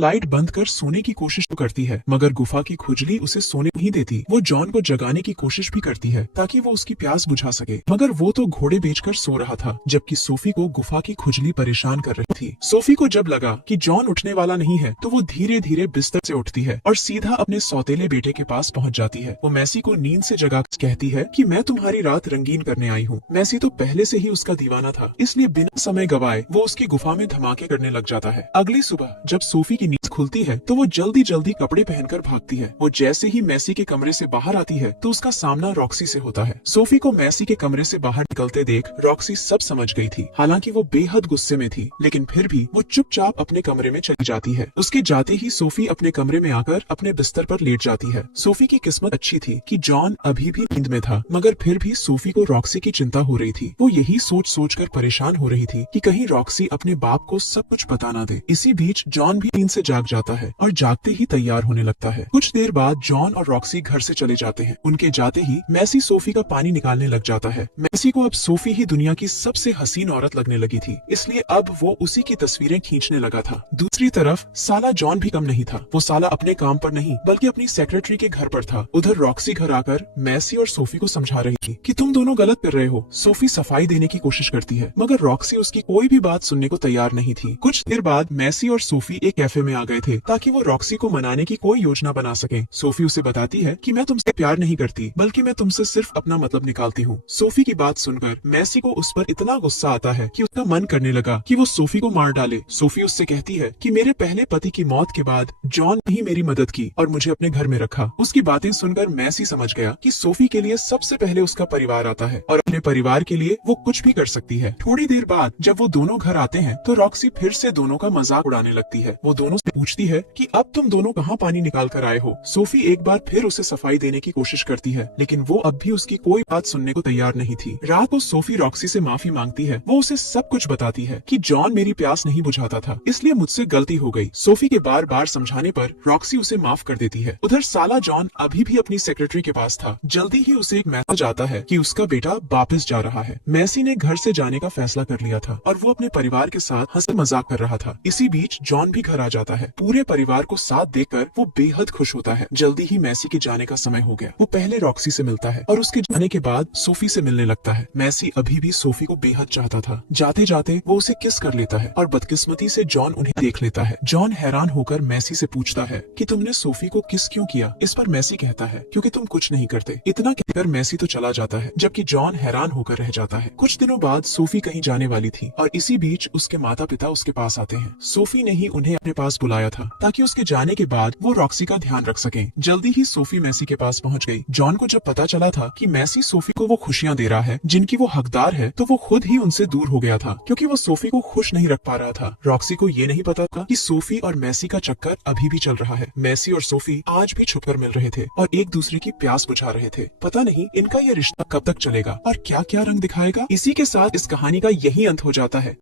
Light बंद कर सोने की कोशिश तो करती है, मगर गुफा की खुजली उसे सोने नहीं देती। वो जॉन को जगाने की कोशिश भी करती है ताकि वो उसकी प्यास बुझा सके, मगर वो तो घोड़े बेचकर सो रहा था, जबकि सोफी को गुफा की खुजली परेशान कर रही थी। सोफी को जब लगा कि जॉन उठने वाला नहीं है, तो वो धीरे धीरे बिस्तर से उठती है और सीधा अपने सौतेले बेटे के पास पहुंच जाती है। वो मैसी को नींद से जगा कहती है कि मैं तुम्हारी रात रंगीन करने आई हूँ। मैसी तो पहले से ही उसका दीवाना था, इसलिए बिना समय गवाए वो उसकी गुफा में धमाके करने लग जाता है। अगली सुबह जब सोफी की नींद खुलती है तो वो जल्दी जल्दी कपड़े पहनकर भागती है। वो जैसे ही मैसी के कमरे से बाहर आती है तो उसका सामना रॉक्सी से होता है। सोफी को मैसी के कमरे से बाहर निकलते देख रॉक्सी सब समझ गई थी। हालांकि वो बेहद गुस्से में थी, लेकिन फिर भी वो चुपचाप अपने कमरे में चली जाती है। उसके जाते ही सोफी अपने कमरे में आकर अपने बिस्तर पर लेट जाती है। सोफी की किस्मत अच्छी थी कि जॉन अभी भी नींद में था, मगर फिर भी सोफी को रॉक्सी की चिंता हो रही थी। वो यही सोच सोच कर परेशान हो रही थी कि कहीं रॉक्सी अपने बाप को सब कुछ बता ना दे। इसी बीच जॉन भी नींद से जाग जाता है और जागते ही तैयार होने लगता है। कुछ देर बाद जॉन और रॉक्सी घर से चले जाते हैं। उनके जाते ही मैसी सोफी का पानी निकालने लग जाता है। मैसी को अब सोफी ही दुनिया की सबसे हसीन औरत लगने लगी थी, इसलिए अब वो उसी की तस्वीरें खींचने लगा था। दूसरी तरफ साला जॉन भी कम नहीं था। वो साला अपने काम पर नहीं बल्कि अपनी सेक्रेटरी के घर पर था। उधर रॉक्सी घर आकर मैसी और सोफी को समझा रही थी कि तुम दोनों गलत कर रहे हो। सोफी सफाई देने की कोशिश करती है, मगर रॉक्सी उसकी कोई भी बात सुनने को तैयार नहीं थी। कुछ देर बाद मैसी और सोफी एक कैफे में आ गए थे ताकि वो रॉक्सी को मनाने की कोई योजना बना सके। सोफी उसे बताती है कि मैं तुमसे प्यार नहीं करती, बल्कि मैं तुमसे सिर्फ अपना मतलब निकालती हूँ। सोफी की बात सुनकर मैसी को उस पर इतना गुस्सा आता है कि उसका मन करने लगा कि वो सोफी को मार डाले। सोफी उससे कहती है कि मेरे पहले पति की मौत के बाद जॉन ने ही मेरी मदद की और मुझे अपने घर में रखा। उसकी बातें सुनकर मैसी समझ गया कि सोफी के लिए सबसे पहले उसका परिवार आता है और अपने परिवार के लिए वो कुछ भी कर सकती है। थोड़ी देर बाद जब वो दोनों घर आते हैं तो रॉक्सी फिर से दोनों का मजाक उड़ाने लगती है। वो दोनों से पूछती है कि अब तुम दोनों कहाँ पानी निकाल कर आए हो। सोफी एक बार फिर उसे सफाई देने की कोशिश करती है, लेकिन वो अब भी उसकी कोई बात सुनने को तैयार नहीं थी। रात को सोफी रॉक्सी से माफी मांगती है। वो उसे सब कुछ बताती है कि जॉन मेरी प्यास नहीं बुझाता था, इसलिए मुझसे गलती हो गई। सोफी के बार बार समझाने पर रॉक्सी उसे माफ कर देती है। उधर साला जॉन अभी भी अपनी सेक्रेटरी के पास था। जल्दी ही उसे एक मैसेज आता है कि उसका बेटा वापस जा रहा है। मैसी ने घर से जाने का फैसला कर लिया था और वो अपने परिवार के साथ हंसी मजाक कर रहा था। इसी बीच जॉन भी घर आ जाता है। पूरे परिवार को साथ देखकर वो बेहद खुश होता है। जल्दी ही मैसी के जाने का समय हो गया। वो पहले रॉक्सी से मिलता है और उसके जाने के बाद सोफी से मिलने लगता है। मैसी अभी भी सोफी को बेहद चाहता था। जाते जाते वो उसे किस कर लेता है और बदकिस्मती से जॉन उन्हें देख लेता है। जॉन हैरान होकर मैसी से पूछता है कि तुमने सोफी को किस क्यों किया। इस पर मैसी कहता है क्योंकि तुम कुछ नहीं करते। इतना कहकर मैसी तो चला जाता है, जबकि जॉन हैरान होकर रह जाता है। कुछ दिनों बाद सोफी कहीं जाने वाली थी और इसी बीच उसके माता पिता उसके पास आते हैं। सोफी ने ही उन्हें अपने पास बुलाया था ताकि उसके जाने के बाद वो रॉक्सी का ध्यान रख सके। जल्दी ही सोफी मैसी के पास पहुंच गई। जॉन को जब पता चला था कि मैसी सोफी को वो खुशियां दे रहा है जिनकी वो हकदार है, तो वो खुद ही उनसे दूर हो गया था, क्योंकि वो सोफी को खुश नहीं रख पा रहा था। रॉक्सी को ये नहीं पता था कि सोफी और मैसी का चक्कर अभी भी चल रहा है। मैसी और सोफी आज भी छुपकर मिल रहे थे और एक दूसरे की प्यास बुझा रहे थे। पता नहीं इनका ये रिश्ता कब तक चलेगा और क्या क्या रंग दिखाएगा। इसी के साथ इस कहानी का यही अंत हो जाता है।